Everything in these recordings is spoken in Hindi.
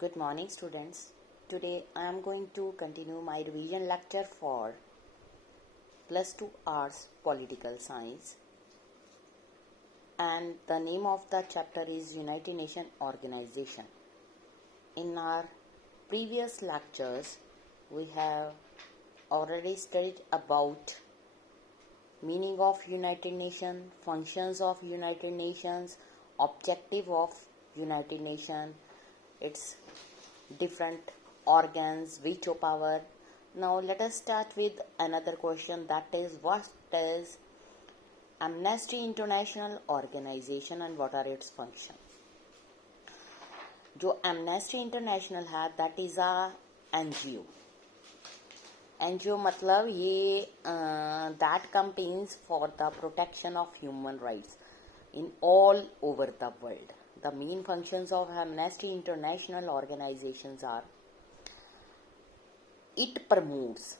Good morning, students. Today I am going to continue my revision lecture for plus 2 Arts Political Science, and the name of the chapter is United Nations Organization. In our previous lectures, we have already studied about meaning of United Nations, functions of United Nations, objective of United Nations, its different organs, veto power. Now let us start with another question, that is, what is Amnesty International Organization and what are its functions? जो Amnesty International है that is a NGO. NGO मतलब ये that campaigns for the protection of human rights in all over the world. The main functions of Amnesty International organizations are: it promotes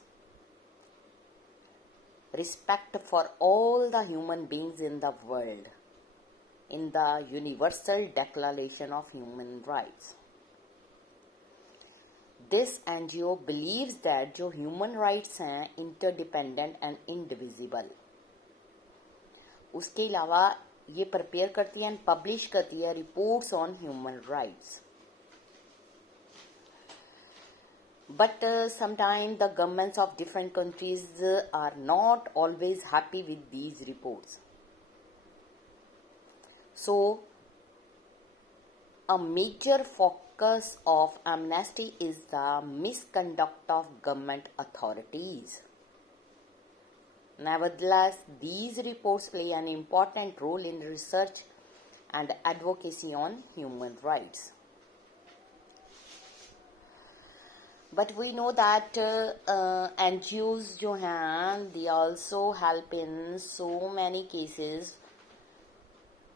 respect for all the human beings in the world in the Universal Declaration of Human Rights. This NGO believes that जो human rights हैं interdependent and indivisible. उसके अलावा ये प्रिपेयर करती है एंड पब्लिश करती है reports on human rights. But sometimes the governments of different countries are not always happy with these reports. So, a major focus of Amnesty is the misconduct of government authorities. Nevertheless, these reports play an important role in research and advocacy on human rights. But we know that NGOs जो हैं, they also help in so many cases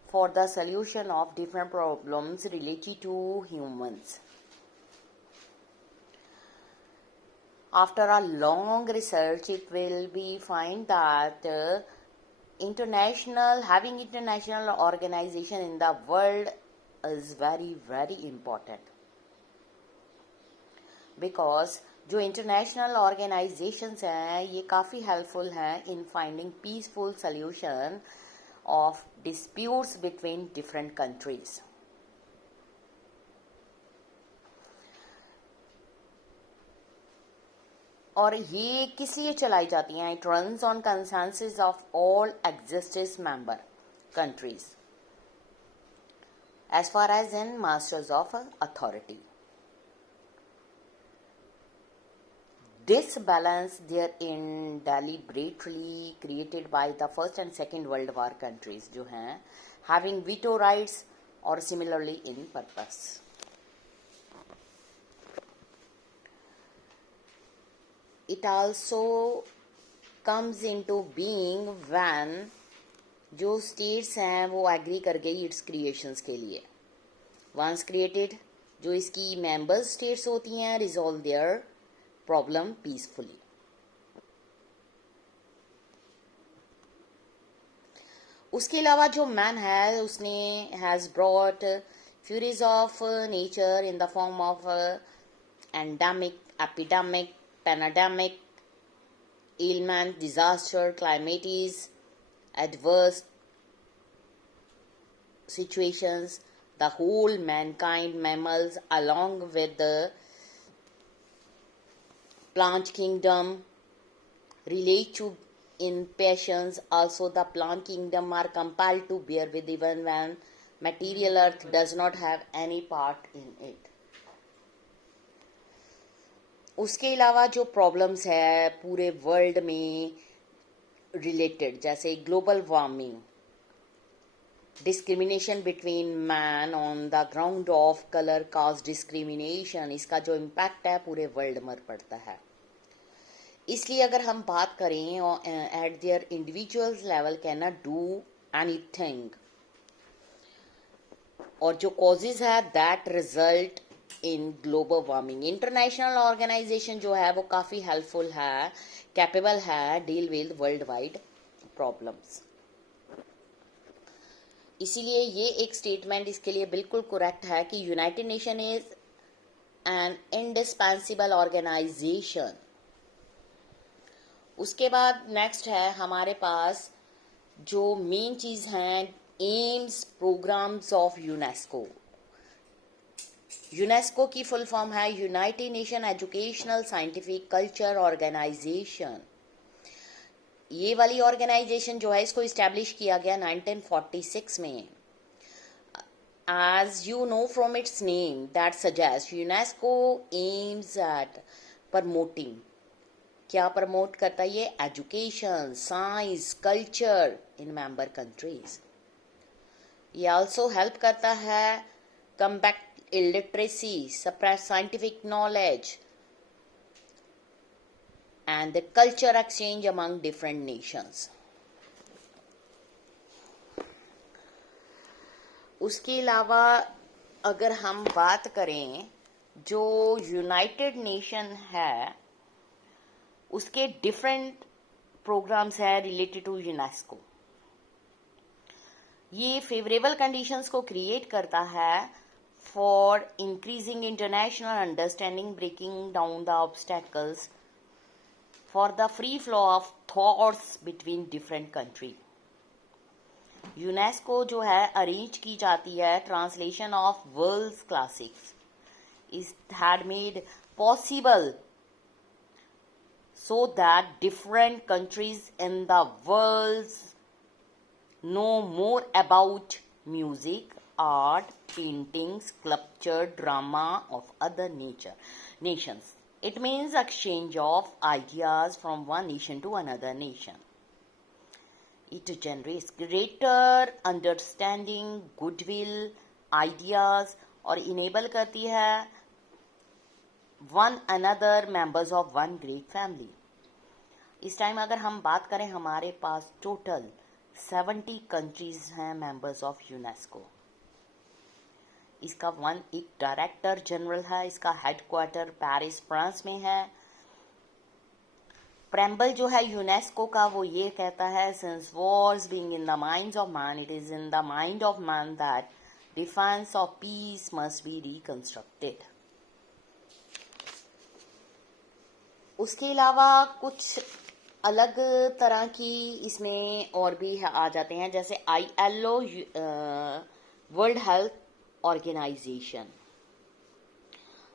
for the solution of different problems related to humans. After a long research, it will be find that having international organization in the world is very, very important. Because जो international organizations हैं ये काफ़ी helpful हैं in finding peaceful solution of disputes between different countries. और ये किस लिए चलाई जाती हैं? It runs on consensus of all existing member countries as far as in masters of authority. This balance there in deliberately created by the First and Second World War countries जो हैं having veto rights or similarly in purpose. It also comes into being when जो states हैं वो agree कर गई its creations के लिए. Once created, जो इसकी member states होती हैं resolve their problem peacefully. उसके अलावा जो man है उसने has brought furies of nature in the form of endemic, epidemic, pandemic, ailment, disaster, calamities, adverse situations. The whole mankind, mammals, along with the plant kingdom relate to in passions. Also, the plant kingdom are compelled to bear with even when material earth does not have any part in it. उसके अलावा जो प्रॉब्लम्स है पूरे वर्ल्ड में रिलेटेड, जैसे global warming, discrimination between man on the ground of colour caste discrimination, इसका जो इम्पैक्ट है पूरे वर्ल्ड में पड़ता है. इसलिए अगर हम बात करें at their individuals level can not do anything, और जो कॉजेज है that result in global warming. International organization जो है वो काफ़ी हेल्पफुल है, कैपेबल है deal with world wide problems. इसीलिए ये एक स्टेटमेंट इसके लिए बिल्कुल करेक्ट है कि United nation is an indispensable organization. उसके बाद नेक्स्ट है हमारे पास जो मेन चीज हैं aims programs of UNESCO. UNESCO की फुल फॉर्म है united nation educational scientific culture organization. ये वाली ऑर्गेनाइजेशन जो है इसको इस्टेब्लिश किया गया 1946 में. As you know from its name that suggests UNESCO aims at promoting. क्या प्रमोट करता है ये? Education, science, culture in member countries. ये ऑल्सो हेल्प करता है combat illiteracy, suppress scientific knowledge and the culture exchange among different Nations. उसके अलावा अगर हम बात करें जो यूनाइटेड नेशन है उसके डिफरेंट प्रोग्राम्स है रिलेटेड टू यूनेस्को. ये फेवरेबल कंडीशंस को क्रिएट करता है for increasing international understanding, breaking down the obstacles for the free flow of thoughts between different country. UNESCO जो है अरेंज की जाती है translation of world's classics. It had made possible so that different countries in the world know more about music, art, painting, sculpture, drama of other nations. It means exchange of ideas from one nation to another nation. It generates greater understanding, goodwill, ideas और enable करती है one another members of one great family. इस टाइम अगर हम बात करें हमारे पास टोटल 70 कंट्रीज हैं मेंबर्स ऑफ यूनेस्को. इसका एक डायरेक्टर जनरल है. इसका हेडक्वार्टर पेरिस फ्रांस में है. प्रेम्बल जो है यूनेस्को का वो ये कहता है since Wars being in the minds of man it is in the mind of man that defence of peace must be reconstructed. उसके अलावा कुछ अलग तरह की इसमें और भी आ जाते हैं जैसे ILO world health organization.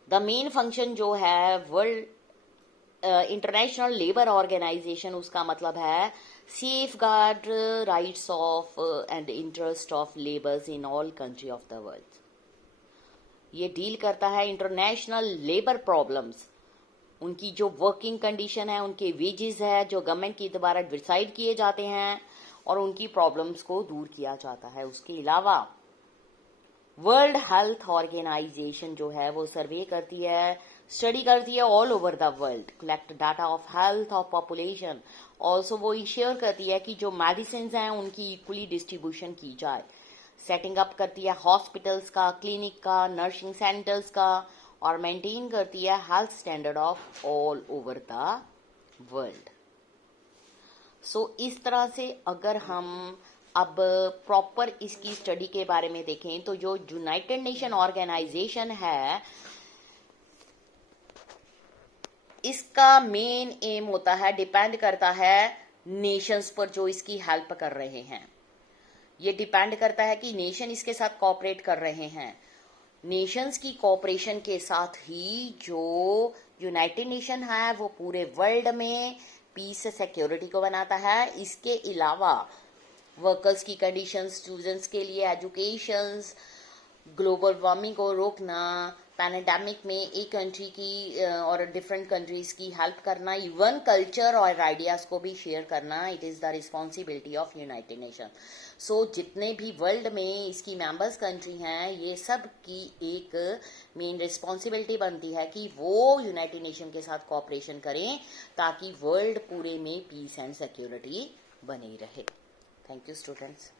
The main function जो है वर्ल्ड इंटरनेशनल लेबर ऑर्गेनाइजेशन उसका मतलब है safeguard rights of and interest of labours in all country of the world. ये डील करता है इंटरनेशनल लेबर प्रॉब्लम्स, उनकी जो वर्किंग कंडीशन है, उनके वेजेस है जो गवर्नमेंट के द्वारा डिसाइड किए जाते हैं और उनकी प्रॉब्लम्स को दूर किया जाता है. उसके अलावा वर्ल्ड हेल्थ ऑर्गेनाइजेशन जो है वो सर्वे करती है, स्टडी करती है all over the world, collect data of health of population. Also वो इंश्योर करती है कि जो मेडिसिन हैं उनकी इक्वली डिस्ट्रीब्यूशन की जाए. सेटिंग अप करती है हॉस्पिटल्स का, क्लिनिक का, नर्सिंग सेंटर्स का और मेंटेन करती है health standard of all over the world. So इस तरह से अगर हम अब प्रॉपर इसकी स्टडी के बारे में देखें तो जो यूनाइटेड नेशन ऑर्गेनाइजेशन है इसका मेन एम होता है, डिपेंड करता है नेशंस पर जो इसकी हेल्प कर रहे हैं. ये डिपेंड करता है कि नेशन इसके साथ कोऑपरेट कर रहे हैं. नेशंस की कोऑपरेशन के साथ ही जो यूनाइटेड नेशन है वो पूरे वर्ल्ड में पीस सिक्योरिटी को बनाता है. इसके अलावा वर्कर्स की कंडीशंस, स्टूडेंट्स के लिए एजुकेशंस, ग्लोबल वार्मिंग को रोकना, पैंडेमिक में एक कंट्री की और डिफरेंट कंट्रीज की हेल्प करना, इवन कल्चर और आइडियाज को भी शेयर करना, it is the responsibility of United Nation. So जितने भी वर्ल्ड में इसकी मेंबर्स कंट्री हैं ये सब की एक मेन रिस्पॉन्सिबिलिटी बनती है कि वो यूनाइटेड नेशन के साथ कोऑपरेशन करें ताकि वर्ल्ड पूरे में पीस एंड सिक्योरिटी बनी रहे. Thank you students.